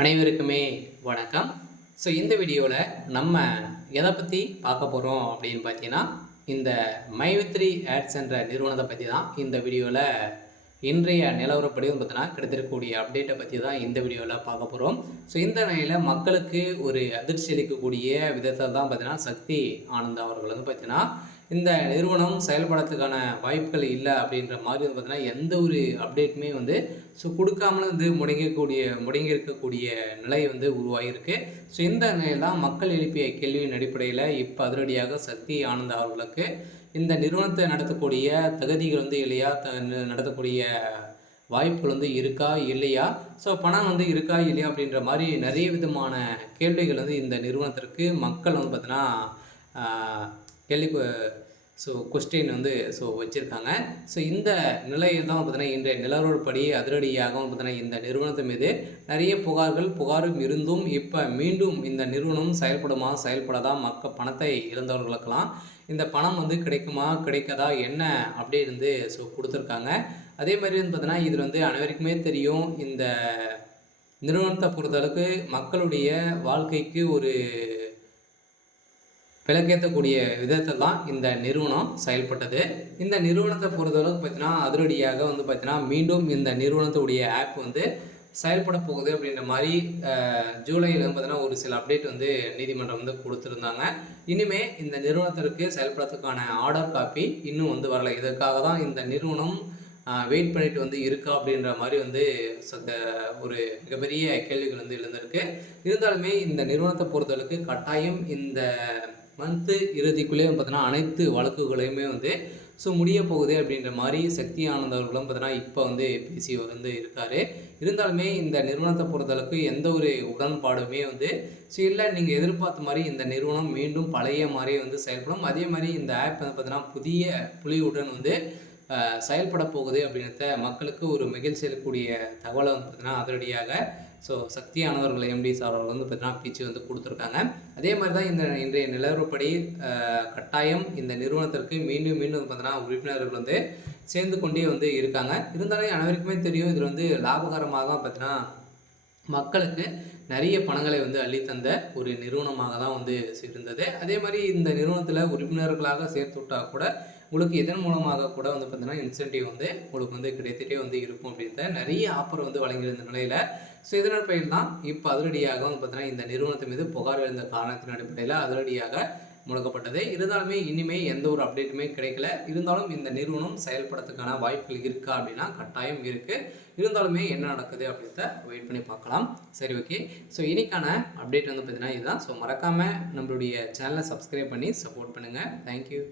அனைவருக்குமே வணக்கம். இந்த வீடியோவில் நம்ம எதை பற்றி பார்க்க போகிறோம் அப்படின்னு பார்த்தீங்கன்னா, இந்த மைவித்ரி ஆட்ஸ் என்ற நிறுவனத்தை பற்றி தான் இந்த வீடியோவில் இன்றைய நிலவரப்படி பார்த்தீங்கன்னா கிடைத்திருக்கக்கூடிய அப்டேட்டை பற்றி தான் இந்த வீடியோவில் பார்க்க போகிறோம். இந்த நிலையில் மக்களுக்கு ஒரு அதிர்ச்சி அளிக்கக்கூடிய விதத்தில் தான் பார்த்தீங்கன்னா சக்தி ஆனந்த் அவர்கள் பார்த்தீங்கன்னா இந்த நிறுவனம் செயல்படுறதுக்கான வாய்ப்புகள் இல்லை அப்படின்ற மாதிரி பார்த்தீங்கன்னா எந்த ஒரு அப்டேட்டுமே கொடுக்காமலும் முடங்கி இருக்கக்கூடிய நிலை உருவாகியிருக்கு. இந்த நிலையில் தான் மக்கள் எழுப்பிய கேள்வியின் அடிப்படையில் இப்போ அதிரடியாக சக்தி ஆனந்த் அவர்களுக்கு இந்த நிறுவனத்தை நடத்தக்கூடிய தகுதிகள் இல்லையா, நடத்தக்கூடிய வாய்ப்புகள் இருக்கா இல்லையா, பணம் இருக்கா இல்லையா அப்படின்ற மாதிரி நிறைய விதமான கேள்விகள் இந்த நிறுவனத்திற்கு மக்கள் பார்த்தீங்கன்னா கேள்வி கொஸ்டின் வச்சுருக்காங்க. இந்த நிலையில் தான் பார்த்தீங்கன்னா இன்றைய நிலவரப்படி அதிரடியாக பார்த்தீங்கன்னா இந்த நிறுவனத்து மீது நிறைய புகாரும் இருந்தும் இப்போ மீண்டும் இந்த நிறுவனம் செயல்படாதா, பணத்தை இழந்தவர்களுக்கெல்லாம் இந்த பணம் கிடைக்குமா கிடைக்காதா என்ன அப்படி கொடுத்துருக்காங்க. அதே மாதிரி பார்த்தீங்கன்னா இதில் அனைவருக்குமே தெரியும், இந்த நிறுவனத்தை பொறுத்தளவுக்கு மக்களுடைய வாழ்க்கைக்கு ஒரு விலக்கேற்றக்கூடிய விதத்தில் தான் இந்த நிறுவனம் செயல்பட்டது. இந்த நிறுவனத்தை பொறுத்தளவுக்கு பார்த்தீங்கன்னா அதிரடியாக பார்த்தீங்கன்னா மீண்டும் இந்த நிறுவனத்துடைய ஆப் செயல்பட போகுது அப்படின்ற மாதிரி ஜூலையில் பார்த்தீங்கன்னா ஒரு சில அப்டேட் நீதிமன்றம் கொடுத்துருந்தாங்க. இனிமேல் இந்த நிறுவனத்திற்கு செயல்படுறதுக்கான ஆர்டர் காப்பி இன்னும் வரலை. இதற்காக தான் இந்த நிறுவனம் வெயிட் பண்ணிட்டு இருக்கா அப்படின்ற மாதிரி ஒரு மிகப்பெரிய கேள்விகள் எழுந்திருக்கு. இருந்தாலுமே இந்த நிறுவனத்தை பொறுத்தளவுக்கு கட்டாயம் இந்த மந்த்து இறுதிக்குள்ளே பார்த்தீங்கன்னா அனைத்து வழக்குகளையுமே முடிய போகுது அப்படின்ற மாதிரி சக்தி ஆனந்த் அவர்களும் பார்த்தீங்கன்னா இப்போ பேசி இருக்கார். இருந்தாலுமே இந்த நிறுவனத்தை பொறுத்தளவுக்கு எந்த ஒரு உடன்பாடுமே இல்லை, நீங்கள் எதிர்பார்த்த மாதிரி இந்த நிறுவனம் மீண்டும் பழைய மாதிரியே செயல்படும். அதே மாதிரி இந்த ஆப் பார்த்தீங்கன்னா புதிய புலியுடன் செயல்பட போகுது அப்படின்றத மக்களுக்கு ஒரு மகிழ்ச்சி அளிக்கக்கூடிய தகவலை பார்த்தீங்கன்னா அதிரடியாக சக்தி ஆனவர்கள் எம்டிஸ் அவர்கள் பார்த்தீங்கன்னா பேச்சு கொடுத்துருக்காங்க. அதே மாதிரி தான் இன்றைய நிலவரப்படி கட்டாயம் இந்த நிறுவனத்திற்கு மீண்டும் பார்த்தீங்கன்னா உறுப்பினர்கள் சேர்ந்து கொண்டே இருக்காங்க. இருந்தாலும் அனைவருக்குமே தெரியும், இதில் லாபகரமாக பார்த்தீங்கன்னா மக்களுக்கு நிறைய பணங்களை அள்ளித்தந்த ஒரு நிறுவனமாக தான் இருந்தது. அதே மாதிரி இந்த நிறுவனத்தில் உறுப்பினர்களாக சேர்த்து விட்டால் கூட உங்களுக்கு இதன் மூலமாக கூட பார்த்தீங்கன்னா இன்சென்டிவ் உங்களுக்கு கிடைத்துட்டே இருக்கும் அப்படின்ற நிறைய ஆஃபர் வழங்கியிருந்த நிலையில் இதன் பயிர் தான் இப்போ அதிரடியாக பார்த்தீங்கன்னா இந்த நிறுவனத்து மீது புகார் எழுந்த காரணத்தின் அடிப்படையில் அதிரடியாக முடக்கப்பட்டது. இருந்தாலுமே இனிமேல் எந்த ஒரு அப்டேட்டுமே கிடைக்கல. இருந்தாலும் இந்த நிறுவனம் செயல்படுறதுக்கான வாய்ப்புகள் இருக்கா அப்படின்னா கட்டாயம் இருக்குது. இருந்தாலுமே என்ன நடக்குது அப்படின்றத வெயிட் பண்ணி பார்க்கலாம். சரி, ஓகே. இன்னைக்கான அப்டேட் பார்த்தீங்கன்னா இதுதான். மறக்காமல் நம்மளுடைய சேனலை சப்ஸ்கிரைப் பண்ணி சப்போர்ட் பண்ணுங்கள். தேங்க்யூ.